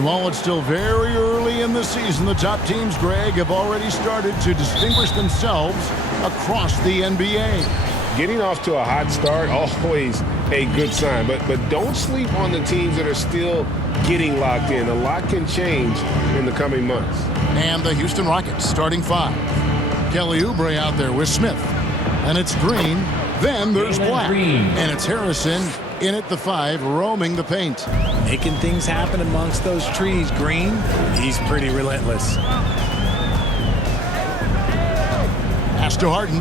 And while it's still very early in the season, the top teams, Greg, have already started to distinguish themselves across the NBA. Getting off to a hot start, always a good sign. But don't sleep on the teams that are still getting locked in. A lot can change in the coming months. And the Houston Rockets starting five. Kelly Oubre out there with Smith. And it's Green. Then there's Black. And it's Harrison in at the five, roaming the paint. Making things happen amongst those trees. Green, he's pretty relentless. Pass to Harden.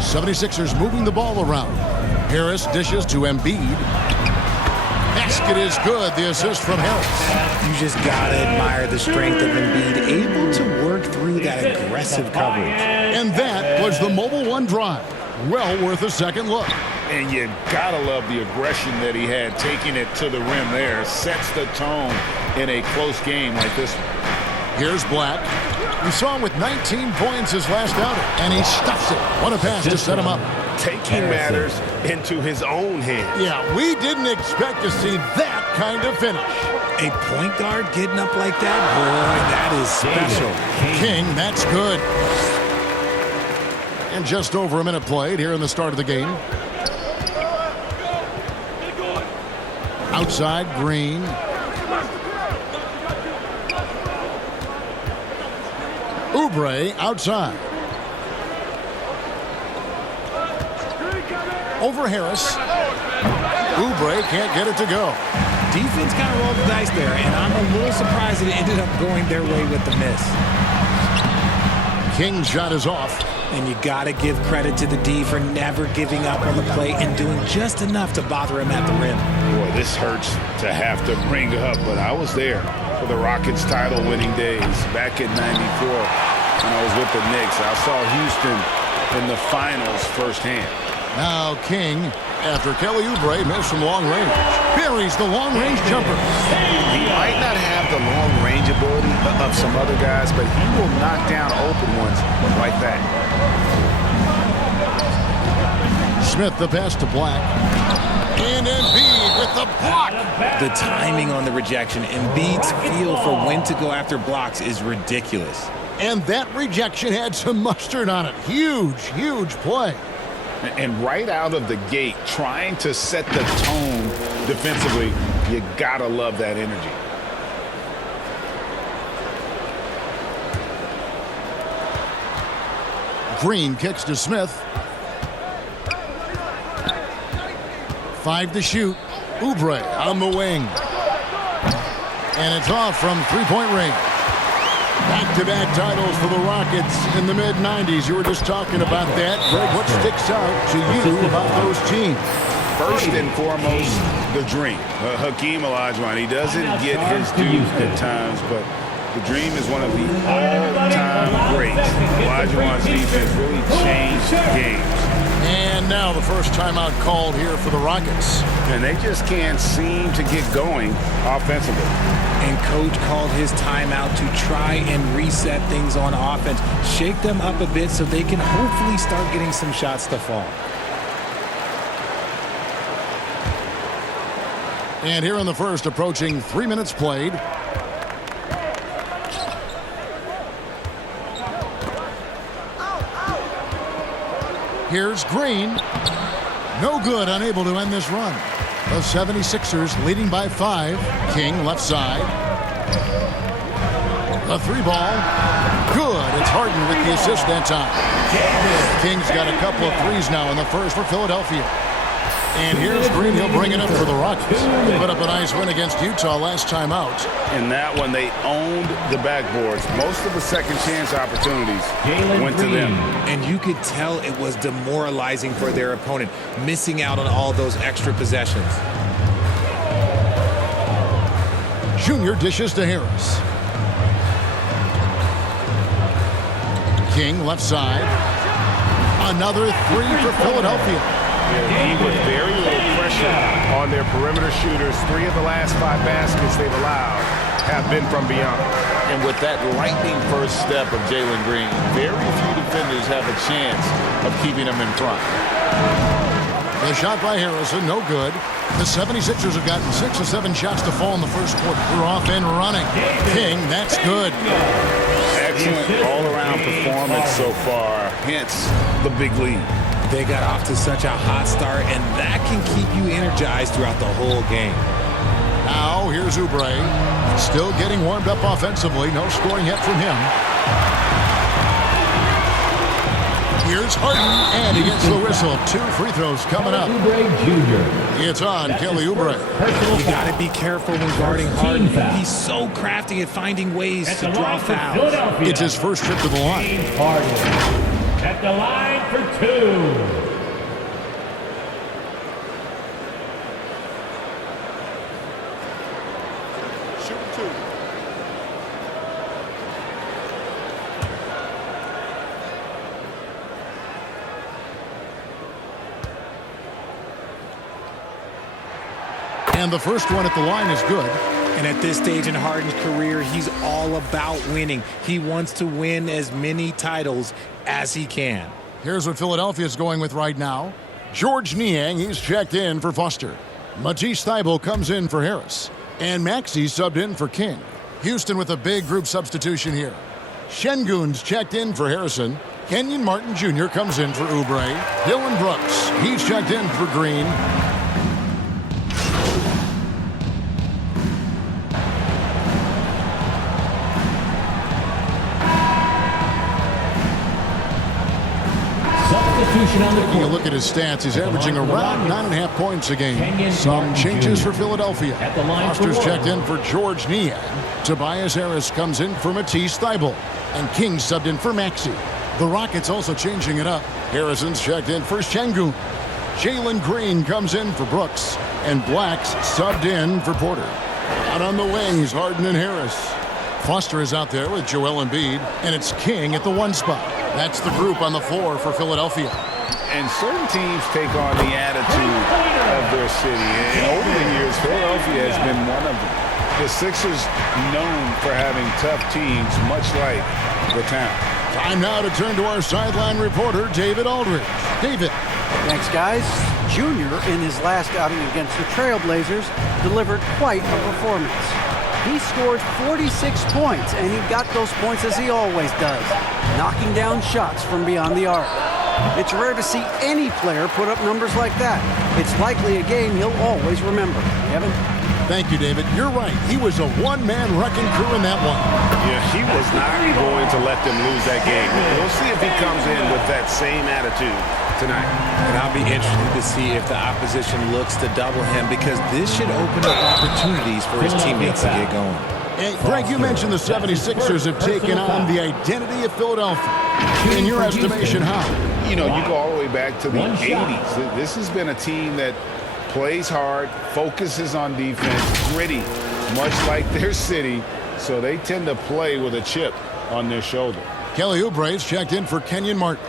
76ers moving the ball around. Harris dishes to Embiid. Basket is good. The assist from Harris. You just got to admire the strength of Embiid, able to work through that aggressive coverage. And that was the Mobile One drive. Well worth a second look. And you got to love the aggression that he had, taking it to the rim there. Sets the tone in a close game like this one. Here's Black. We saw him with 19 points his last outing, and he stuffs it. What a pass to set him up. Taking matters into his own hands. Yeah, we didn't expect to see that kind of finish. A point guard getting up like that? Boy, that is special. King, that's good. And just over a minute played here in the start of the game. Outside, Green. Oubre outside. Over Harris. Oubre can't get it to go. Defense kind of rolled the dice there, and I'm a little surprised that it ended up going their way with the miss. King's shot is off. And you got to give credit to the D for never giving up on the play and doing just enough to bother him at the rim. Boy, this hurts to have to bring up, but I was there for the Rockets title-winning days back in '94 when I was with the Knicks. I saw Houston in the finals firsthand. Now King, after Kelly Oubre missed from long range, buries the long-range jumper. He might not have the long-range ability of some other guys, but he will knock down open ones like that. Smith the pass to Black. And Embiid with the block. The timing on the rejection, Embiid's feel for when to go after blocks is ridiculous. And that rejection had some mustard on it. Huge, huge play. And right out of the gate, trying to set the tone defensively, you gotta love that energy. Green kicks to Smith. 5 to shoot. Oubre on the wing. And it's off from three-point range. Back-to-back titles for the Rockets in the mid-90s. You were just talking about that. Greg, what sticks out to you about those teams? First and foremost, the dream. Hakeem Olajuwon, he doesn't get his dues at times, but the dream is one of the all-time greats. Olajuwon's defense really changed games. And now the first timeout called here for the Rockets. And they just can't seem to get going offensively. And Coach called his timeout to try and reset things on offense. Shake them up a bit so they can hopefully start getting some shots to fall. And here in the first, approaching 3 minutes played. Here's Green. No good, unable to end this run. The 76ers leading by 5. King left side. The three ball. Good. It's Harden with the assist that time. King's got a couple of threes now in the first for Philadelphia. And here's Green. He'll bring it up for the Rockets. They put up a nice win against Utah last time out. In that one, they owned the backboards. Most of the second chance opportunities went to them. And you could tell it was demoralizing for their opponent, missing out on all those extra possessions. Junior dishes to Harris. King left side. Another three for Philadelphia. He with very little pressure on their perimeter shooters. 3 of the last 5 baskets they've allowed have been from beyond. And with that lightning first step of Jalen Green, very few defenders have a chance of keeping him in front. The shot by Harrison, no good. The 76ers have gotten 6 or 7 shots to fall in the first quarter. They're off and running. King, that's good. Excellent all-around performance so far, hence the big lead. They got off to such a hot start, and that can keep you energized throughout the whole game. Now, here's Oubre. Still getting warmed up offensively. No scoring yet from him. Here's Harden, and he gets the whistle. 2 free throws coming up. It's on Kelly Oubre. You got to be careful when guarding Harden. He's so crafty at finding ways to draw fouls. It's his first trip to the line. Harden at the line for 2. And the first one at the line is good. And at this stage in Harden's career, he's all about winning. He wants to win as many titles as he can. Here's what Philadelphia is going with right now. George Niang, he's checked in for Foster. Matisse Thybulle comes in for Harris. And Maxey subbed in for King. Houston with a big group substitution here. Şengün's checked in for Harrison. Kenyon Martin Jr. comes in for Oubre. Dylan Brooks, he's checked in for Green. Taking a look at his stats, he's averaging around 9.5 points a game. Some changes for Philadelphia. Foster's checked in for George Niang. Tobias Harris comes in for Matisse Thybulle. And King subbed in for Maxey. The Rockets also changing it up. Harrison's checked in for Şengün. Jalen Green comes in for Brooks. And Black's subbed in for Porter. Out on the wings, Harden and Harris. Foster is out there with Joel Embiid. And it's King at the 1 spot. That's the group on the floor for Philadelphia. And certain teams take on the attitude of their city. And over the years, Philadelphia has been one of them. The Sixers known for having tough teams, much like the town. Time now to turn to our sideline reporter, David Aldridge. David. Thanks, guys. Junior, in his last outing against the Trailblazers, delivered quite a performance. He scored 46 points, and he got those points as he always does, knocking down shots from beyond the arc. It's rare to see any player put up numbers like that. It's likely a game he'll always remember. Kevin? Thank you, David. You're right. He was a one-man wrecking crew in that one. Yeah, he was not going to let them lose that game. We'll see if he comes in with that same attitude tonight. And I'll be interested to see if the opposition looks to double him, because this should open up opportunities for his teammates to get going. Hey, Greg, you mentioned the 76ers have taken on the identity of Philadelphia. In your estimation, how? You know, you go all the way back to the 80s. This has been a team that plays hard, focuses on defense, gritty, much like their city, so they tend to play with a chip on their shoulder. Kelly Oubre's checked in for Kenyon Martin.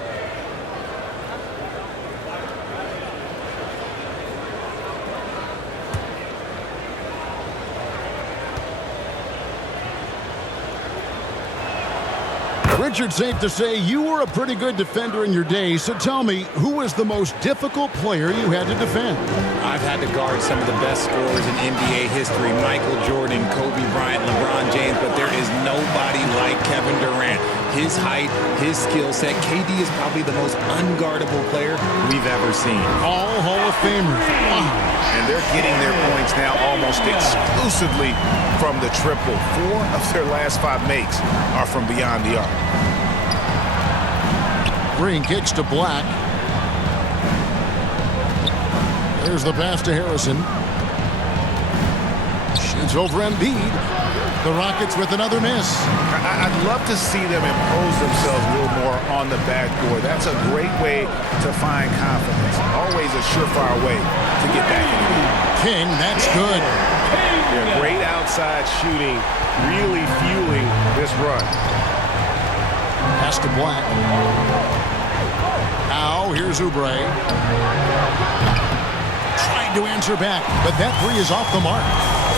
Richard, safe to say you were a pretty good defender in your day, so tell me, who was the most difficult player you had to defend? I've had to guard some of the best scorers in NBA history, Michael Jordan, Kobe Bryant, LeBron James, but there is nobody like Kevin Durant. His height, his skill set, KD is probably the most unguardable player we've ever seen. All Hall of Famers. Wow. And they're getting their points now almost exclusively from the triple. 4 of their last 5 makes are from beyond the arc. Green kicks to Black. There's the pass to Harrison. Shoots over Embiid. The Rockets with another miss. I'd love to see them impose themselves a little more on the backboard. That's a great way to find confidence. Always a surefire way to get back in the game. King, that's good. Yeah, great outside shooting, really fueling this run. Pass to Black. Now, here's Oubre. Trying to answer back, but that three is off the mark.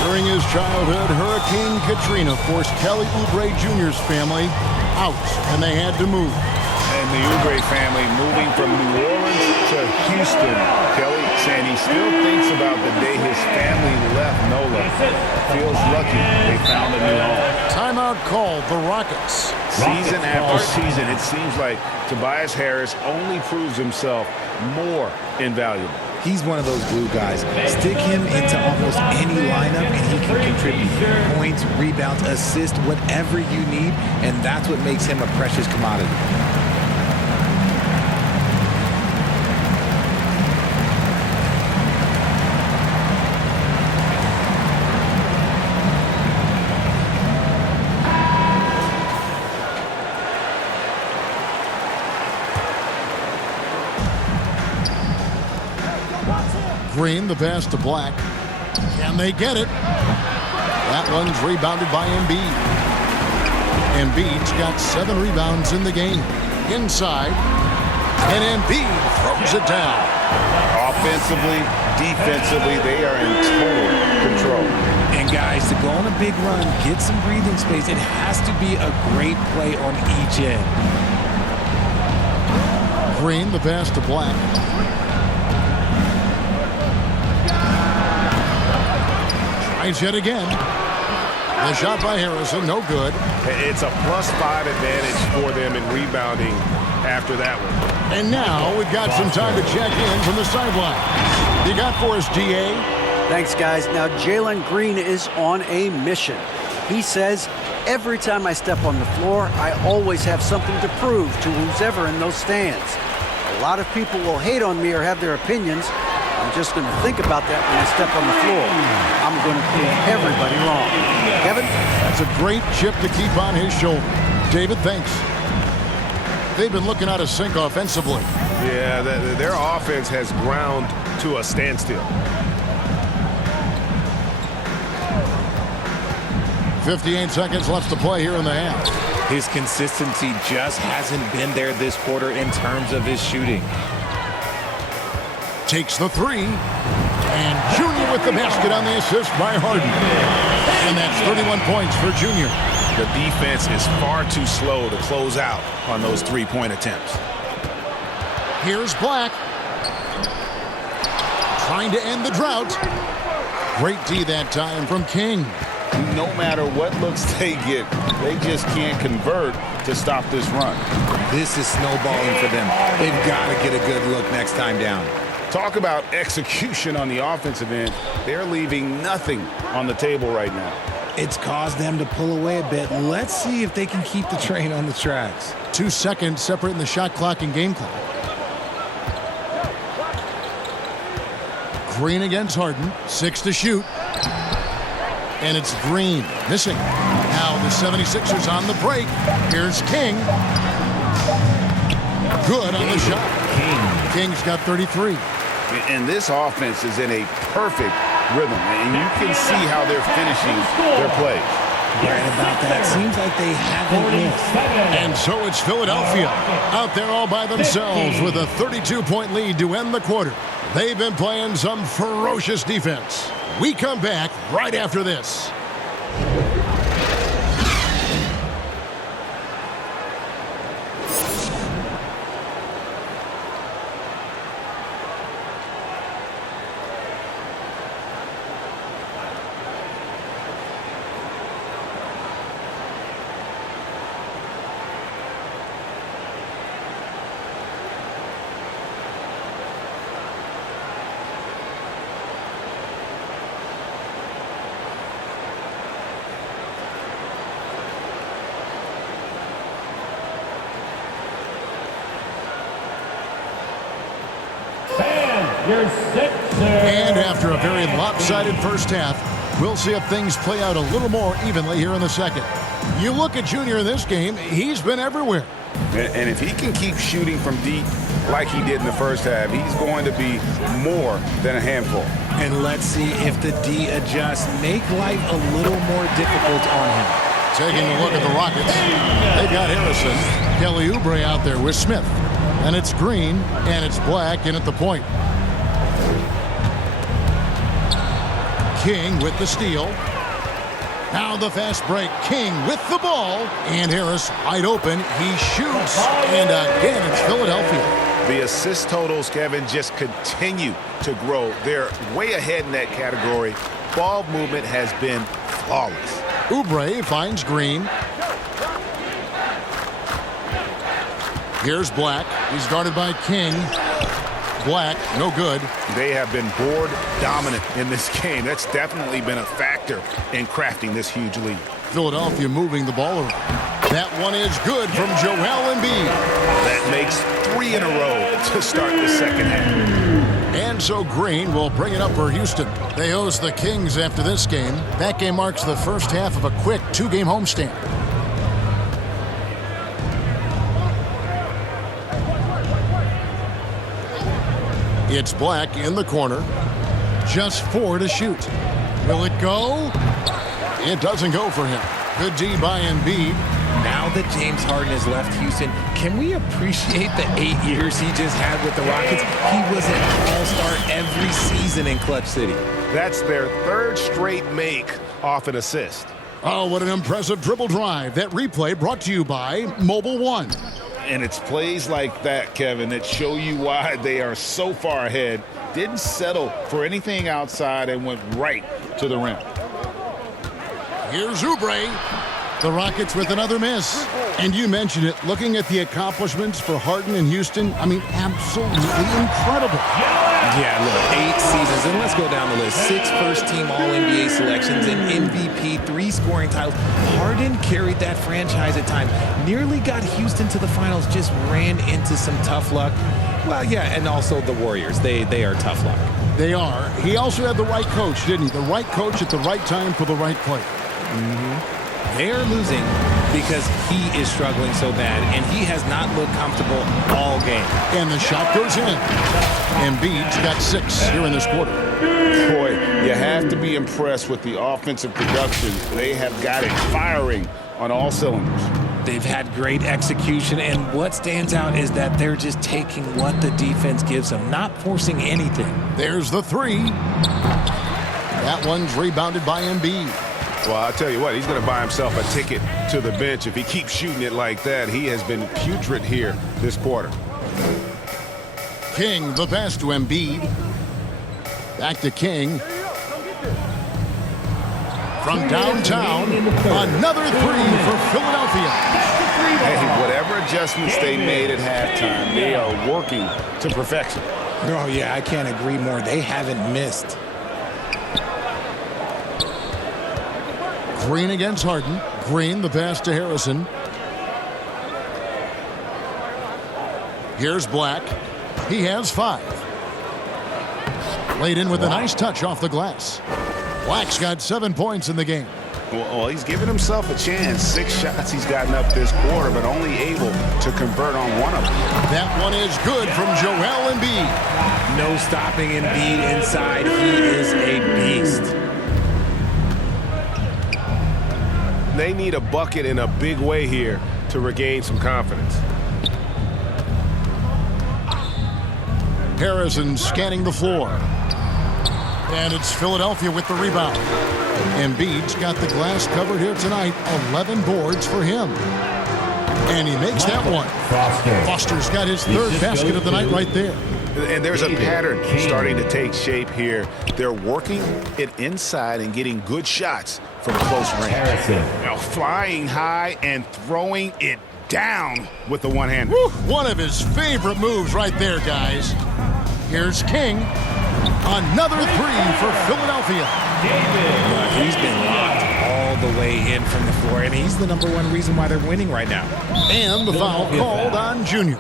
During his childhood, Hurricane Katrina forced Kelly Oubre Jr.'s family out, and they had to move. And the Oubre family moving from New Orleans to Houston, Kelly, saying he still thinks about the day his family left NOLA. Feels lucky they found a new home. Timeout called the Rockets. Season after season, it seems like Tobias Harris only proves himself more invaluable. He's one of those glue guys. Stick him into almost any lineup and he can contribute points, rebounds, assists, whatever you need, and that's what makes him a precious commodity. Green, the pass to Black. Can they get it? That one's rebounded by Embiid. Embiid's got 7 rebounds in the game. Inside, and Embiid throws it down. Offensively, defensively, they are in total control. And guys, to go on a big run, get some breathing space, it has to be a great play on each end. Green, the pass to Black. Tries yet again. The shot by Harrison, no good. It's a +5 advantage for them in rebounding after that one. And now we've got some time to check in from the sideline. You got for us, GA? Thanks, guys. Now, Jalen Green is on a mission. He says, every time I step on the floor, I always have something to prove to who's ever in those stands. A lot of people will hate on me or have their opinions. I'm just going to think about that when I step on the floor. I'm going to prove everybody wrong. Kevin? That's a great chip to keep on his shoulder. David, thanks. They've been looking out of sync offensively. Yeah, their offense has ground to a standstill. 58 seconds left to play here in the half. His consistency just hasn't been there this quarter in terms of his shooting. Takes the 3. And Junior with the basket on the assist by Harden. And that's 31 points for Junior. The defense is far too slow to close out on those three-point attempts. Here's Black. Trying to end the drought. Great D that time from King. No matter what looks they get, they just can't convert to stop this run. This is snowballing for them. They've got to get a good look next time down. Talk about execution on the offensive end. They're leaving nothing on the table right now. It's caused them to pull away a bit. Let's see if they can keep the train on the tracks. 2 seconds separating the shot clock and game clock. Green against Harden. 6 to shoot. And it's Green missing. Now the 76ers on the break. Here's King. Good on the shot. King's got 33. And this offense is in a perfect rhythm. And you can see how they're finishing their plays. Right about that. Seems like they haven't missed. And so it's Philadelphia out there all by themselves with a 32-point lead to end the quarter. They've been playing some ferocious defense. We come back right after this. And after a very lopsided first half, we'll see if things play out a little more evenly here in the second. You look at Junior in this game, he's been everywhere. And if he can keep shooting from deep like he did in the first half, he's going to be more than a handful. And let's see if the D adjusts, make life a little more difficult on him. Taking a look at the Rockets, they've got Harrison, Kelly Oubre out there with Smith. And it's Green, and it's Black in at the point. King with the steal. Now the fast break. King with the ball. And Harris wide open. He shoots. And again, it's Philadelphia. The assist totals, Kevin, just continue to grow. They're way ahead in that category. Ball movement has been flawless. Oubre finds Green. Here's Black. He's guarded by King. Black, no good. They have been board dominant in this game. That's definitely been a factor in crafting this huge lead. Philadelphia moving the ball around. That one is good from Joel Embiid. That makes 3 in a row to start the second half. And so Green will bring it up for Houston. They host the Kings after this game. That game marks the first half of a quick 2-game homestand. It's Black in the corner. Just 4 to shoot. Will it go? It doesn't go for him. Good D by Embiid. Now that James Harden has left Houston, can we appreciate the 8 years he just had with the Rockets? He was an all-star every season in Clutch City. That's their 3rd straight make off an assist. Oh, what an impressive dribble drive. That replay brought to you by Mobile One. And it's plays like that, Kevin, that show you why they are so far ahead. Didn't settle for anything outside and went right to the rim. Here's Oubre. The Rockets with another miss. And you mentioned it, looking at the accomplishments for Harden and Houston, I mean, absolutely incredible. Yeah, look, 8 seasons, and let's go down the list. 6 first-team All-NBA selections, an MVP, 3 scoring titles. Harden carried that franchise at times. Nearly got Houston to the finals, just ran into some tough luck. Well, yeah, and also the Warriors. They are tough luck. They are. He also had the right coach, didn't he? The right coach at the right time for the right player. They're losing because he is struggling so bad, and he has not looked comfortable all game. And the shot goes in. Embiid's got 6 here in this quarter. Boy, you have to be impressed with the offensive production. They have got it firing on all cylinders. They've had great execution, and what stands out is that they're just taking what the defense gives them, not forcing anything. There's the 3. That one's rebounded by Embiid. Well, I'll tell you what, he's going to buy himself a ticket to the bench. If he keeps shooting it like that, he has been putrid here this quarter. King, the pass to Embiid. Back to King. From downtown, another 3 for Philadelphia. Hey, whatever adjustments they made at halftime, they are working to perfection. Oh, yeah, I can't agree more. They haven't missed. Green against Harden. Green, the pass to Harrison. Here's Black. He has 5. Laid in with a nice touch off the glass. Black's got 7 points in the game. Well, he's given himself a chance. 6 shots he's gotten up this quarter, but only able to convert on 1 of them. That one is good from Joel Embiid. No stopping Embiid inside. He is a beast. They need a bucket in a big way here to regain some confidence. Harrison scanning the floor. And it's Philadelphia with the rebound. Embiid's got the glass covered here tonight. 11 boards for him. And he makes that one. Foster's got his 3rd basket of the night right there. And there's a pattern starting to take shape here. They're working it inside and getting good shots from close range. Now flying high and throwing it down with the one-hander. One of his favorite moves right there, guys. Here's King. Another 3 for Philadelphia. He's been locked all the way in from the floor, and he's the #1 reason why they're winning right now. And the foul called on Junior.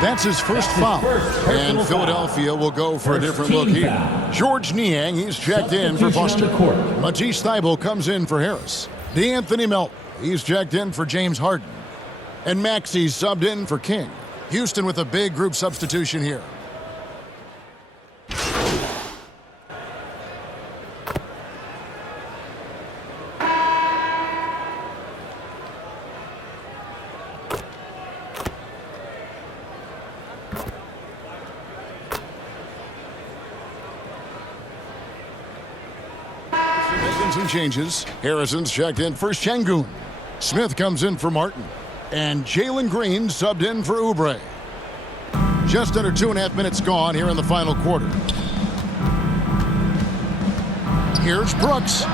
That's his first foul. And Philadelphia will go for a different look here. George Niang, he's checked in for Foster. Matisse Thybulle comes in for Harris. DeAnthony Melton, he's checked in for James Harden. And Maxey's subbed in for King. Houston with a big group substitution here. Some changes. Harrison's checked in for Şengün. Smith comes in for Martin. And Jalen Green subbed in for Oubre. Just under 2.5 minutes gone here in the final quarter. Here's Brooks.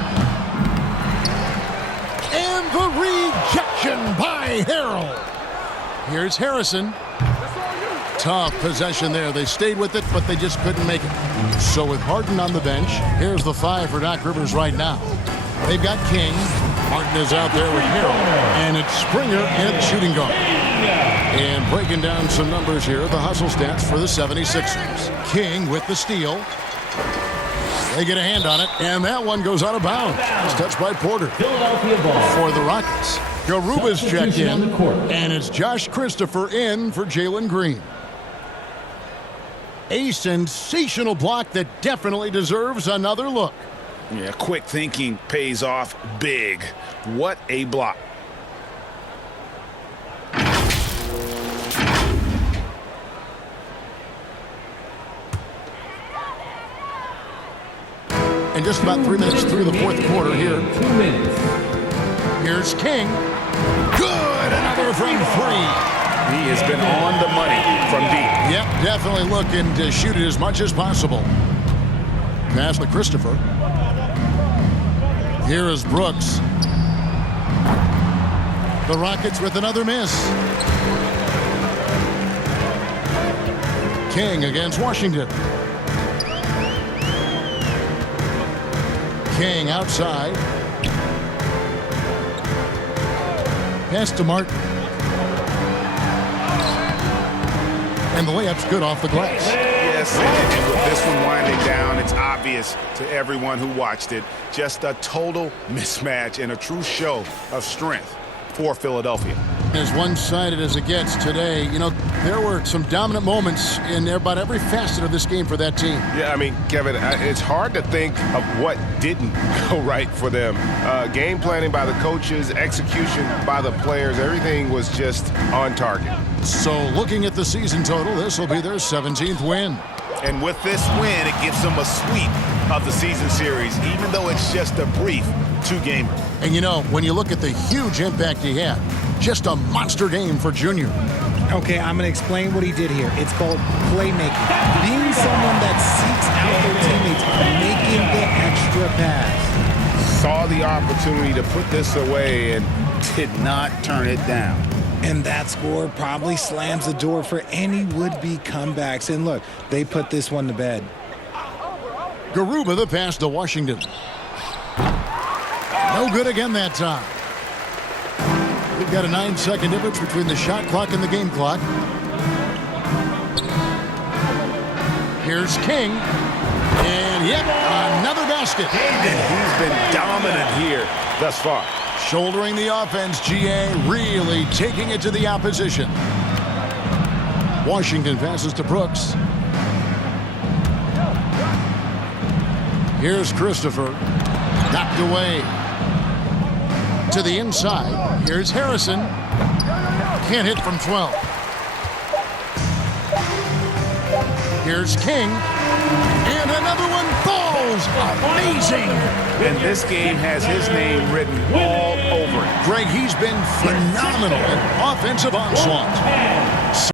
And the rejection by Harrell. Here's Harrison. Tough possession there. They stayed with it, but they just couldn't make it. So with Harden on the bench, here's the 5 for Doc Rivers right now. They've got King. Martin is out there with Harrell. And it's Springer at shooting guard. And breaking down some numbers here, the hustle stats for the 76ers. King with the steal. They get a hand on it, and that one goes out of bounds. It's touched by Porter. Philadelphia ball. For the Rockets, Garuba's checked in, and it's Josh Christopher in for Jalen Green. A sensational block that definitely deserves another look. Yeah, quick thinking pays off big. What a block. And just about 3 minutes through the fourth quarter here. 2 minutes. Here's King. Good, another from 3. He has been on the money from deep. Yep, definitely looking to shoot it as much as possible. Pass to Christopher. Here is Brooks. The Rockets with another miss. King against Washington. King outside. Pass to Martin. And the layup's good off the glass. Yes, and with this one winding down, it's obvious to everyone who watched it. Just a total mismatch and a true show of strength for Philadelphia. As one-sided as it gets today, you know, there were some dominant moments in about every facet of this game for that team. Yeah, I mean, Kevin, it's hard to think of what didn't go right for them. Game planning by the coaches, execution by the players, everything was just on target. So looking at the season total, this will be their 17th win. And with this win, it gives them a sweep of the season series, even though it's just a brief 2-gamer. And you know, when you look at the huge impact he had, just a monster game for Junior. Okay, I'm going to explain what he did here. It's called playmaking. Being someone that seeks out their teammates, making the extra pass. Saw the opportunity to put this away and did not turn it down. And that score probably slams the door for any would-be comebacks. And look, they put this one to bed. Garuba the pass to Washington. No good again that time. We've got a 9-second difference between the shot clock and the game clock. Here's King. And yep, another basket. And he's been dominant here thus far. Shouldering the offense, GA really taking it to the opposition. Washington passes to Brooks. Here's Christopher. Knocked away. To the inside. Here's Harrison. Can't hit from 12. Here's King. And another one falls. Amazing. And this game has his name written all over it. Greg, he's been phenomenal in offensive onslaught.